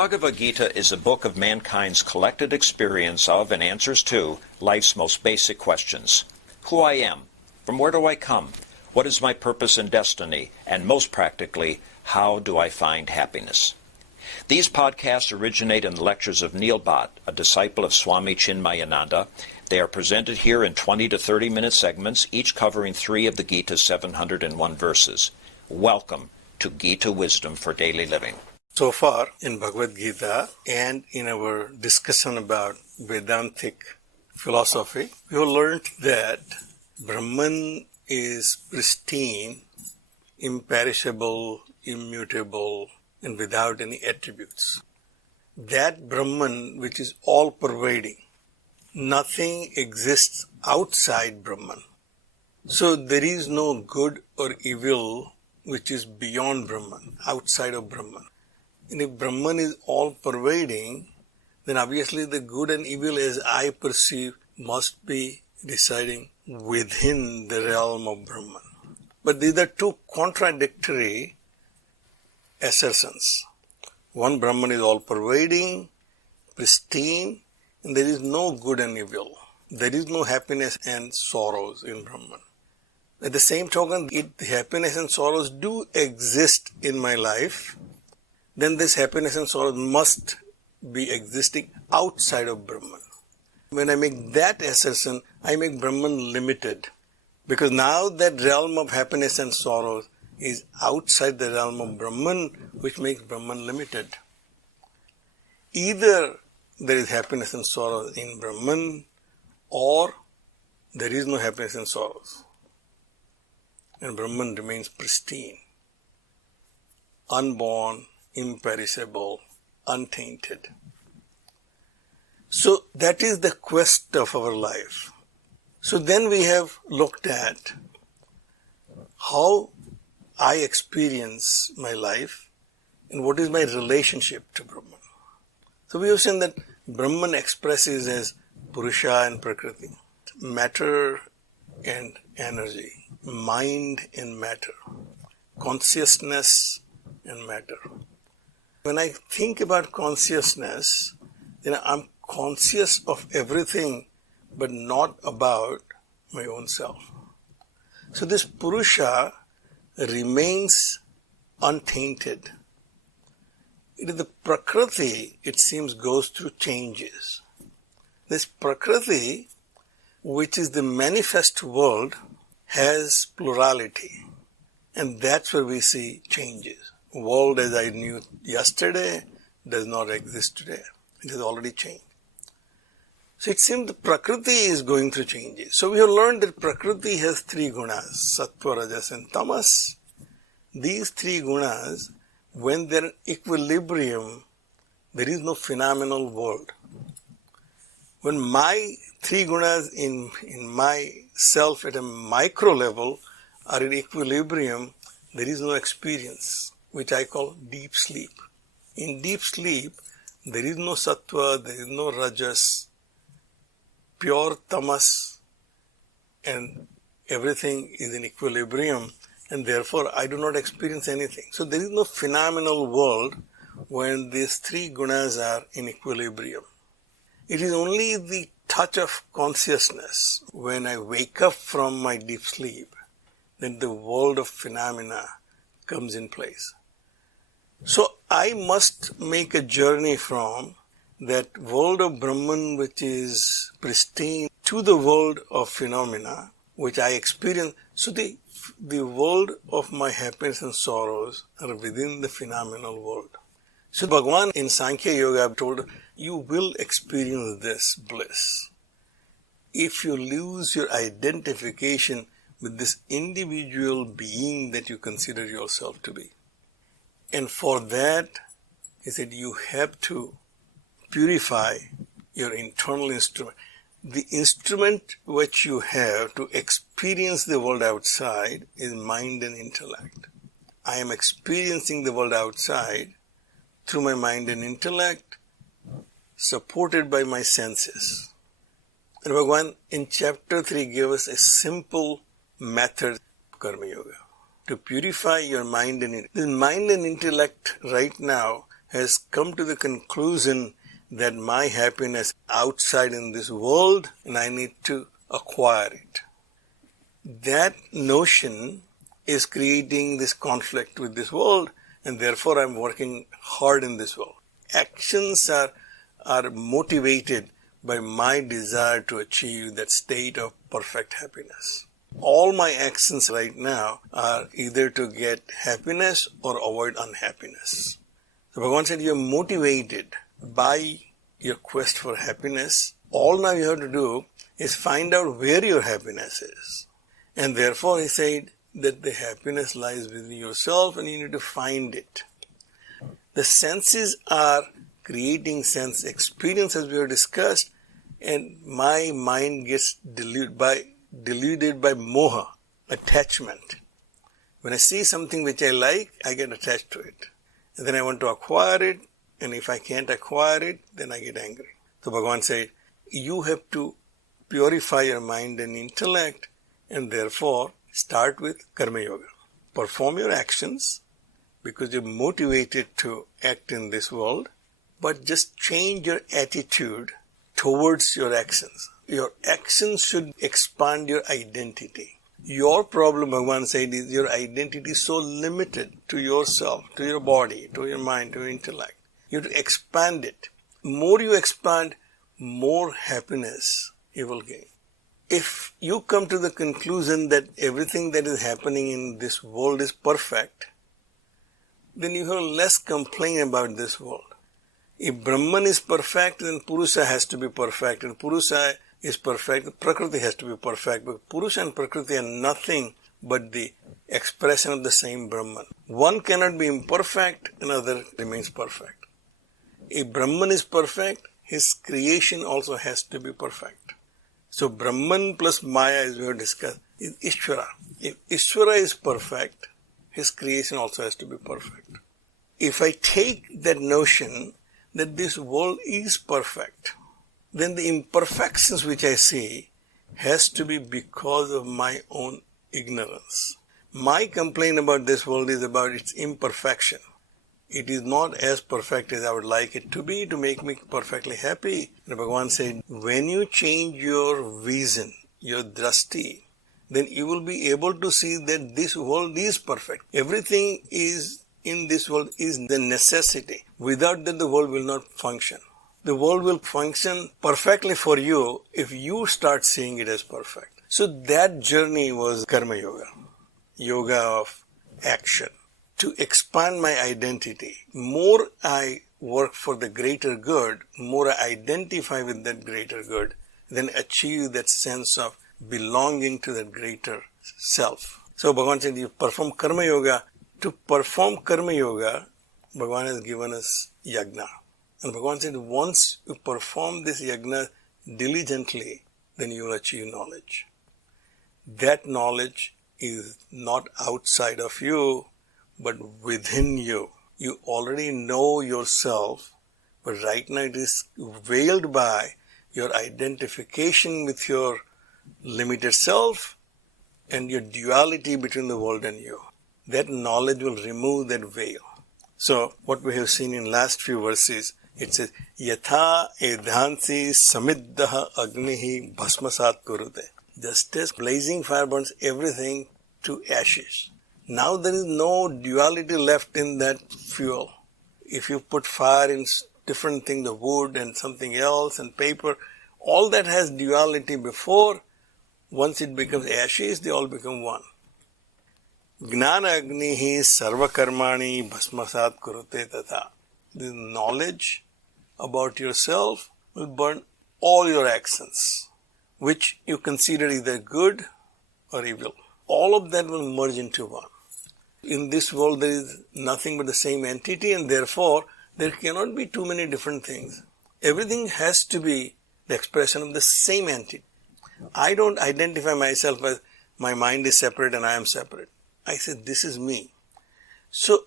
Bhagavad Gita is a book of mankind's collected experience of and answers to life's most basic questions. Who I am, from where do I come, what is my purpose and destiny, and most practically, how do I find happiness? These podcasts originate in the lectures of Neil Bhatt, a disciple of Swami Chinmayananda. They are presented here in 20 to 30-minute segments, each covering 3 of the Gita's 701 verses. Welcome to Gita Wisdom for Daily Living. So far in Bhagavad Gita and in our discussion about Vedantic philosophy, we have learned that Brahman is pristine, imperishable, immutable, and without any attributes. That Brahman which is all-pervading, nothing exists outside Brahman. So there is no good or evil which is beyond Brahman, outside of Brahman. And if Brahman is all-pervading, then obviously the good and evil as I perceive must be residing within the realm of Brahman. But these are two contradictory assertions. One, Brahman is all-pervading, pristine, and there is no good and evil. There is no happiness and sorrows in Brahman. At the same token, if happiness and sorrows do exist in my life, then this happiness and sorrow must be existing outside of Brahman. When I make that assertion, I make Brahman limited. Because now that realm of happiness and sorrow is outside the realm of Brahman, which makes Brahman limited. Either there is happiness and sorrow in Brahman, or there is no happiness and sorrows. And Brahman remains pristine, unborn, imperishable, untainted. So that is the quest of our life. So then we have looked at how I experience my life and what is my relationship to Brahman. So we have seen that Brahman expresses as Purusha and Prakriti, matter and energy, mind and matter, consciousness and matter. When I think about consciousness, then I'm conscious of everything but not about my own self. So this Purusha remains untainted. It is the Prakriti, it seems, goes through changes. This Prakriti, which is the manifest world, has plurality. And that's where we see changes. World as I knew yesterday does not exist today. It has already changed. So it seems the Prakriti is going through changes. So we have learned that Prakriti has 3 gunas, Sattva, Rajas and Tamas. These 3 gunas, when they're in equilibrium, there is no phenomenal world. When my 3 gunas in my self at a micro level are in equilibrium, there is no experience, which I call deep sleep. In deep sleep, there is no Sattva, there is no Rajas, pure Tamas, and everything is in equilibrium, and therefore I do not experience anything. So there is no phenomenal world when these 3 gunas are in equilibrium. It is only the touch of consciousness when I wake up from my deep sleep that the world of phenomena comes in place. So I must make a journey from that world of Brahman which is pristine to the world of phenomena which I experience. So the world of my happiness and sorrows are within the phenomenal world. So Bhagwan in Sankhya Yoga told, you will experience this bliss if you lose your identification with this individual being that you consider yourself to be. And for that, he said, you have to purify your internal instrument. The instrument which you have to experience the world outside is mind and intellect. I am experiencing the world outside through my mind and intellect, supported by my senses. And Bhagwan in chapter 3 gave us a simple method of Karma Yoga to purify your mind and intellect. This mind and intellect right now has come to the conclusion that my happiness outside in this world and I need to acquire it. That notion is creating this conflict with this world, and therefore I'm working hard in this world. Actions are motivated by my desire to achieve that state of perfect happiness. All my actions right now are either to get happiness or avoid unhappiness. So Bhagavan said, you're motivated by your quest for happiness. All now you have to do is find out where your happiness is. And therefore he said that the happiness lies within yourself and you need to find it. The senses are creating sense experience as we have discussed, and my mind gets deluded by moha, attachment. When I see something which I like, I get attached to it. And then I want to acquire it, and if I can't acquire it, then I get angry. So Bhagavan said, you have to purify your mind and intellect, and therefore start with Karma Yoga. Perform your actions because you're motivated to act in this world, but just change your attitude towards your actions. Your actions should expand your identity. Your problem, Bhagavan said, is your identity is so limited to yourself, to your body, to your mind, to your intellect. You have to expand it. More you expand, more happiness you will gain. If you come to the conclusion that everything that is happening in this world is perfect, then you have less complaint about this world. If Brahman is perfect, then Purusha has to be perfect. And Purusha is perfect, Prakriti has to be perfect. But Purusha and Prakriti are nothing but the expression of the same Brahman. One cannot be imperfect, another remains perfect. If Brahman is perfect, his creation also has to be perfect. So Brahman plus Maya, as we have discussed, is Ishvara. If Ishvara is perfect, his creation also has to be perfect. If I take that notion that this world is perfect, then the imperfections which I see has to be because of my own ignorance. My complaint about this world is about its imperfection. It is not as perfect as I would like it to be to make me perfectly happy. And Bhagavan said, when you change your vision, your drasti, then you will be able to see that this world is perfect. Everything is in this world is the necessity. Without that, the world will not function. The world will function perfectly for you if you start seeing it as perfect. So that journey was Karma Yoga, yoga of action. To expand my identity, more I work for the greater good, more I identify with that greater good, then achieve that sense of belonging to that greater self. So Bhagavan said, you perform Karma Yoga. To perform Karma Yoga, Bhagavan has given us yajna. And Bhagavan said, once you perform this yajna diligently, then you will achieve knowledge. That knowledge is not outside of you, but within you. You already know yourself, but right now it is veiled by your identification with your limited self and your duality between the world and you. That knowledge will remove that veil. So, what we have seen in last few verses, it says, Yatha edhansi samiddaha agnihi bhasmasat kurute. Just as blazing fire burns everything to ashes. Now there is no duality left in that fuel. If you put fire in different things, the wood and something else and paper, all that has duality before. Once it becomes ashes, they all become one. Gnana agnihi sarva karmani bhasmasat kurute tatha. The knowledge about yourself will burn all your actions, which you consider either good or evil. All of that will merge into one. In this world there is nothing but the same entity, and therefore there cannot be too many different things. Everything has to be the expression of the same entity. I don't identify myself as my mind is separate and I am separate. I say this is me. So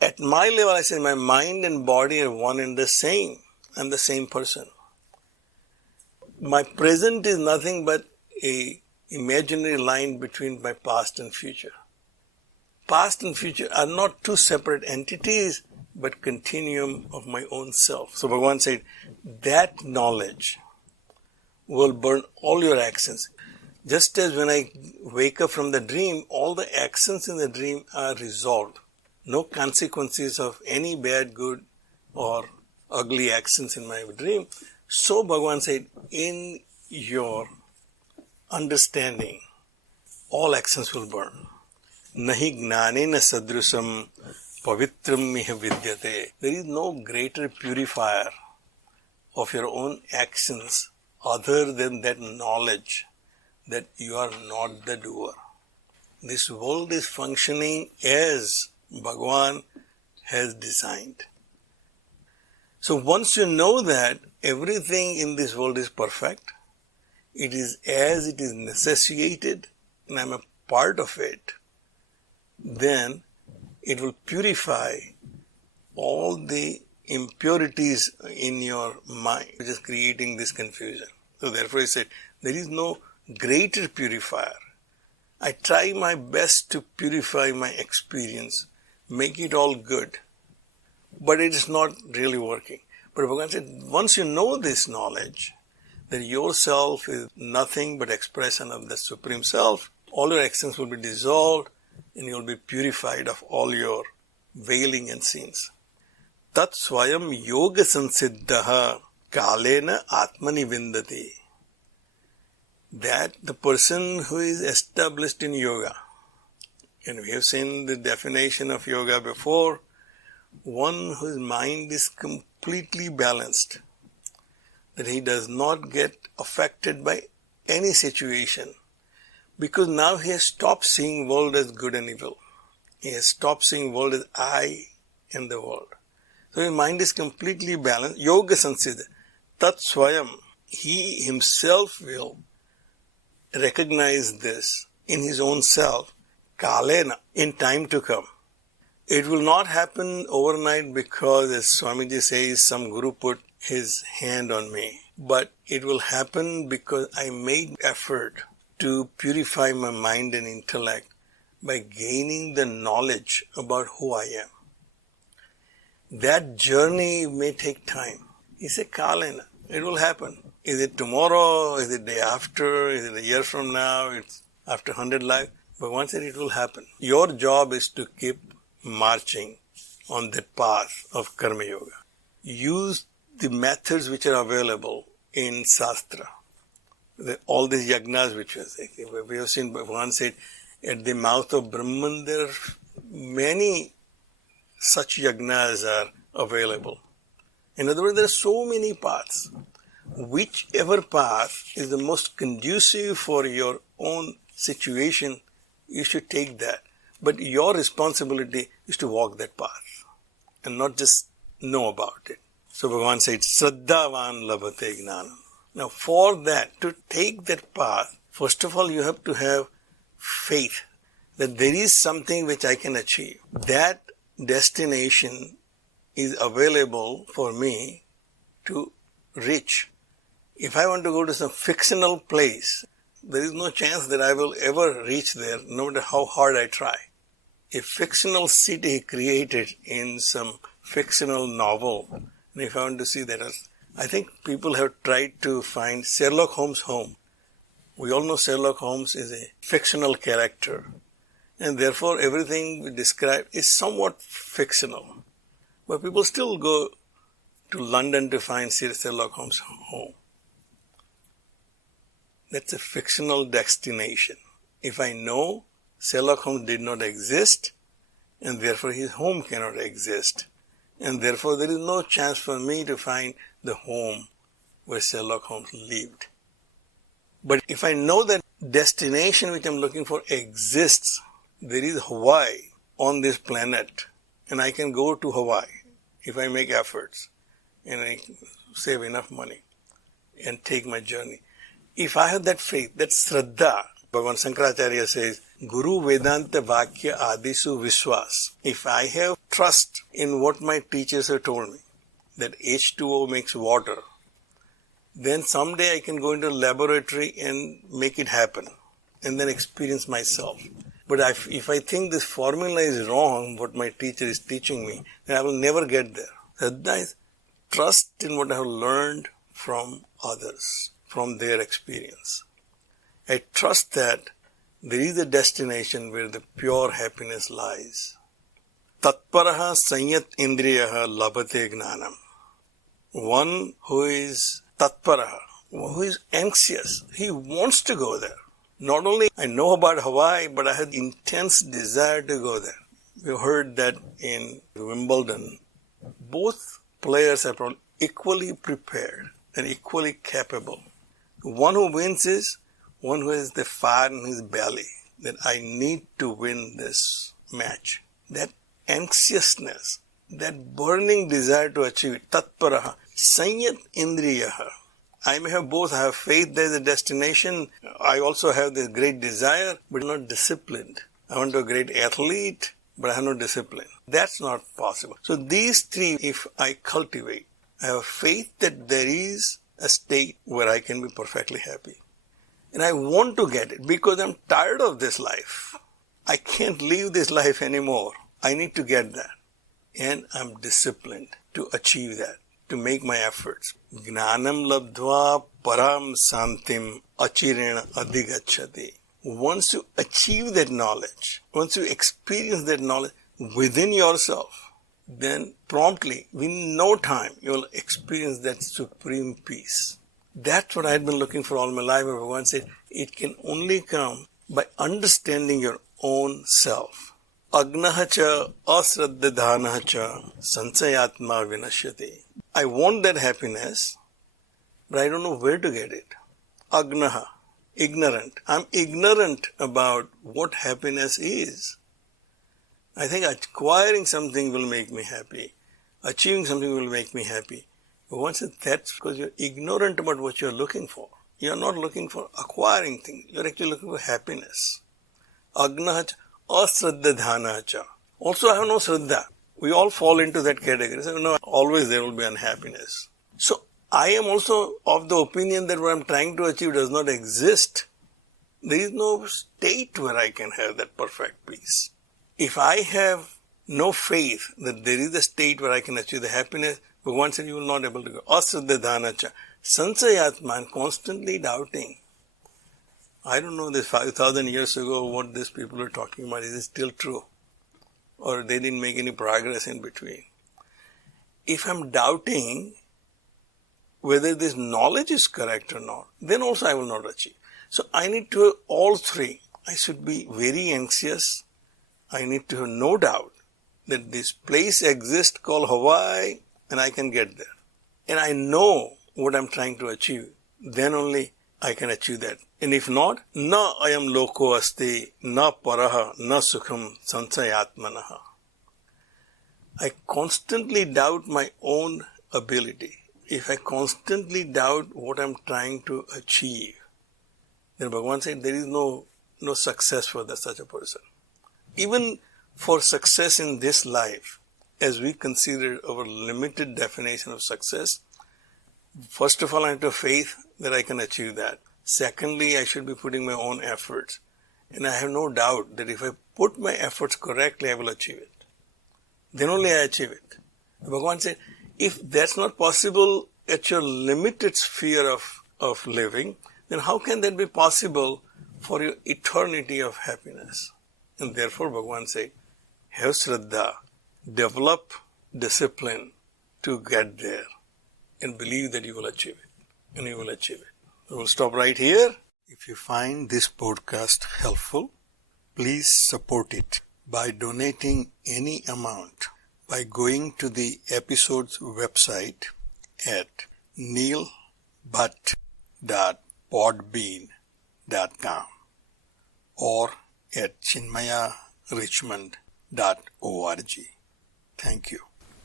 at my level I say my mind and body are one and the same. I'm the same person. My present is nothing but a imaginary line between my past and future. Past and future are not two separate entities. but continuum of my own self. So Bhagavan said, that knowledge will burn all your actions. Just as when I wake up from the dream, all the actions in the dream are resolved. No consequences of any bad, good, or ugly actions in my dream. So Bhagavan said, in your understanding, all actions will burn. Nahi gnanena sadrusam pavitram miha vidyate. There is no greater purifier of your own actions other than that knowledge that you are not the doer. This world is functioning as Bhagavan has designed. So once you know that everything in this world is perfect, it is as it is necessitated, and I am a part of it, then it will purify all the impurities in your mind, which is creating this confusion. So therefore he said, there is no greater purifier. I try my best to purify my experience, make it all good, but it is not really working. But Bhagavan said, once you know this knowledge, that yourself is nothing but expression of the Supreme Self, all your actions will be dissolved and you will be purified of all your veiling and sins. Tat swayam yoga sansiddhaha kalena atmani vindati. That the person who is established in yoga, and we have seen the definition of yoga before, one whose mind is completely balanced, that he does not get affected by any situation, because now he has stopped seeing world as good and evil. He has stopped seeing world as I and the world. So his mind is completely balanced. Yoga sansiddha. Tat swayam. He himself will recognize this in his own self. Kalena. In time to come. It will not happen overnight because, as Swamiji says, some guru put his hand on me. But it will happen because I made effort to purify my mind and intellect by gaining the knowledge about who I am. That journey may take time. He said, Kalena, it will happen. Is it tomorrow? Is it day after? Is it a year from now? It's after 100 lives? But once it will happen. Your job is to keep marching on that path of Karma Yoga. Use the methods which are available in Shastra. All these yagnas which we have seen, Bhagavan said, at the mouth of Brahman there are many such yagnas are available. In other words, there are so many paths. Whichever path is the most conducive for your own situation, you should take that. But your responsibility is to walk that path and not just know about it. So Bhagavan said, Shraddhavan labhate gnanam. Now for that, to take that path, first of all you have to have faith that there is something which I can achieve. That destination is available for me to reach. If I want to go to some fictional place, there is no chance that I will ever reach there, no matter how hard I try. A fictional city created in some fictional novel, and if I want to see that, I think people have tried to find Sherlock Holmes' home. We all know Sherlock Holmes is a fictional character, and therefore everything we describe is somewhat fictional. But people still go to London to find Sherlock Holmes' home. That's a fictional destination. If I know Sherlock Holmes did not exist, and therefore his home cannot exist, and therefore there is no chance for me to find the home where Sherlock Holmes lived. But if I know that destination which I'm looking for exists, there is Hawaii on this planet, and I can go to Hawaii if I make efforts and I save enough money and take my journey. If I have that faith, that Shraddha, Bhagavan Shankaracharya says, Guru Vedanta Vakya Adisu Vishwas. If I have trust in what my teachers have told me, that H2O makes water, then someday I can go into a laboratory and make it happen and then experience myself. But if I think this formula is wrong, what my teacher is teaching me, then I will never get there. Shraddha is trust in what I have learned from others, from their experience. I trust that there is a destination where the pure happiness lies. Tatparaha sanyat indriyaha labhate gnanam. One who is tatparaha, who is anxious, he wants to go there. Not only I know about Hawaii, but I had intense desire to go there. We heard that in Wimbledon, both players are probably equally prepared and equally capable. One who wins is one who has the fire in his belly, that I need to win this match. That anxiousness, that burning desire to achieve it, tatparaha, sanyat indriyaha. I may have both. I have faith there is a destination. I also have this great desire, but not disciplined. I want to be a great athlete, but I have no discipline. That's not possible. So these three, if I cultivate, I have faith that there is a state where I can be perfectly happy. And I want to get it because I'm tired of this life. I can't live this life anymore. I need to get that. And I'm disciplined to achieve that, to make my efforts. Gnanam labdhva param santim achirena adhigacchati. Once you achieve that knowledge, once you experience that knowledge within yourself, then promptly, within no time, you will experience that supreme peace. That's what I had been looking for all my life. Bhagavan said, it can only come by understanding your own self. Agnahacha asraddhadhanacha sansayatma vinashyati. I want that happiness, but I don't know where to get it. Agnaha, ignorant. I'm ignorant about what happiness is. I think acquiring something will make me happy. Achieving something will make me happy. But once that's because you're ignorant about what you're looking for. You're not looking for acquiring things. You're actually looking for happiness. Agnahacha asraddhadhanacha. Also, I have no shraddha. We all fall into that category. So, no, always there will be unhappiness. So, I am also of the opinion that what I'm trying to achieve does not exist. There is no state where I can have that perfect peace. If I have no faith that there is a state where I can achieve the happiness, Bhagavan said you will not be able to go. Asraddhadhanacha. Sansayatma, I'm constantly doubting. I don't know this 5,000 years ago what these people are talking about. Is it still true? Or they didn't make any progress in between. If I'm doubting whether this knowledge is correct or not, then also I will not achieve. So I need to have all three. I should be very anxious. I need to have no doubt that this place exists called Hawaii and I can get there. And I know what I'm trying to achieve. Then only I can achieve that. And if not, na ayam loko asti, na paraha, na sukham sansayatmanaha. I constantly doubt my own ability. If I constantly doubt what I'm trying to achieve, then Bhagavan said there is no success for such a person. Even for success in this life, as we consider our limited definition of success, first of all, I have to have faith that I can achieve that. Secondly, I should be putting my own efforts. And I have no doubt that if I put my efforts correctly, I will achieve it. Then only I achieve it. Bhagavan said, if that's not possible at your limited sphere of living, then how can that be possible for your eternity of happiness? And therefore Bhagavan said, have Shraddha, develop discipline to get there and believe that you will achieve it. And you will achieve it. We will stop right here. If you find this podcast helpful, please support it by donating any amount by going to the episode's website at neilbhatt.podbean.com or at chinmayarichmond.org. Thank you.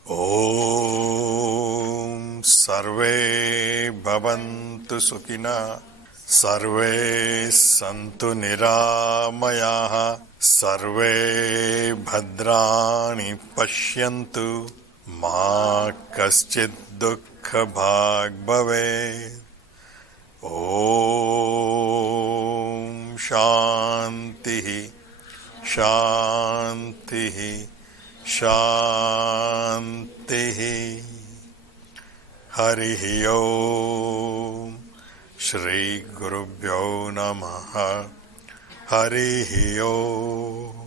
Om Sarve Bhavantu Sukhina Sarve Santu Niramayaha Sarve Bhadrani Pashyantu Ma Kaschid Dukkha Bhag Bhave. Om Shanti Shanti, Shanti. Harihi Om. Shri Gurubhyo Namaha. Harihi Om.